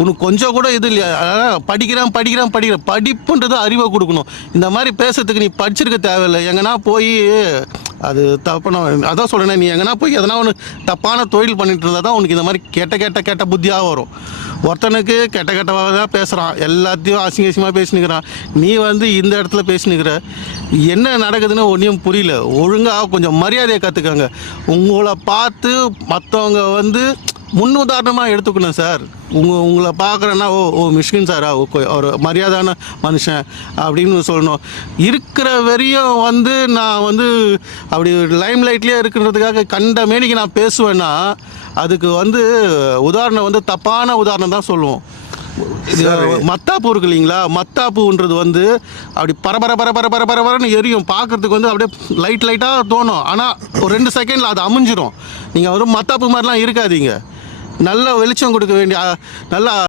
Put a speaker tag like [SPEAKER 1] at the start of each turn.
[SPEAKER 1] உனக்கு கொஞ்சம் கூட இது இல்லையா? படிக்கிறான் படிக்கிறான் படிக்கிறான். படிப்புன்றது அறிவை கொடுக்கணும். இந்த மாதிரி பேசுறதுக்கு நீ படிச்சிருக்க தேவையில்லை. எங்கன்னா போய் அது தப்பான அதான் சொல்கிறேன் நீ எங்கன்னா போய் எதனா ஒன்று தப்பான தொழில் பண்ணிட்டு இருந்தால் தான் உனக்கு இந்த மாதிரி கெட்ட கெட்ட கெட்ட புத்தியாக வரும். ஒருத்தனுக்கு கெட்ட கெட்டவாக தான் பேசுகிறான் எல்லாத்தையும் அசிங்க அசிங்கமாக பேசினுக்கிறான். நீ வந்து இந்த இடத்துல பேசினுக்கிற. என்ன நடக்குதுன்னு ஒன்றையும் புரியல. ஒழுங்காக கொஞ்சம் மரியாதையை கற்றுக்கங்க உங்களை பார்த்து மற்றவங்க வந்து முன்னுதாரணமாக எடுத்துக்கணும் சார். உங்க உங்களை பார்க்குறேன்னா ஓ ஓ மிஷ்கின் சாரா ஓ கொ- ஒரு மரியாதையான மனுஷன் அப்படின்னு சொல்லணும். இருக்கிற வரையும் வந்து நான் வந்து அப்படி லைம் லைட்லேயே இருக்கிறதுக்காக கண்ட மேனிக்கு நான் பேசுவேன்னா அதுக்கு வந்து உதாரணம் வந்து தப்பான உதாரணம் தான் சொல்லுவோம். மத்தாப்பூ இருக்கு இல்லைங்களா? மத்தாப்பூன்றது வந்து அப்படி பரபர பர பர பர பரபரன்னு எரியும். பார்க்கறதுக்கு வந்து அப்படியே லைட் லைட்டாக தோணும். ஆனால் ஒரு ரெண்டு செகண்டில் அது அமைஞ்சிரும். நீங்கள் ஒரு மத்தாப்பூ மாதிரிலாம் இருக்காதீங்க. நல்ல வெளிச்சம் கொடுக்க வேண்டிய நல்லா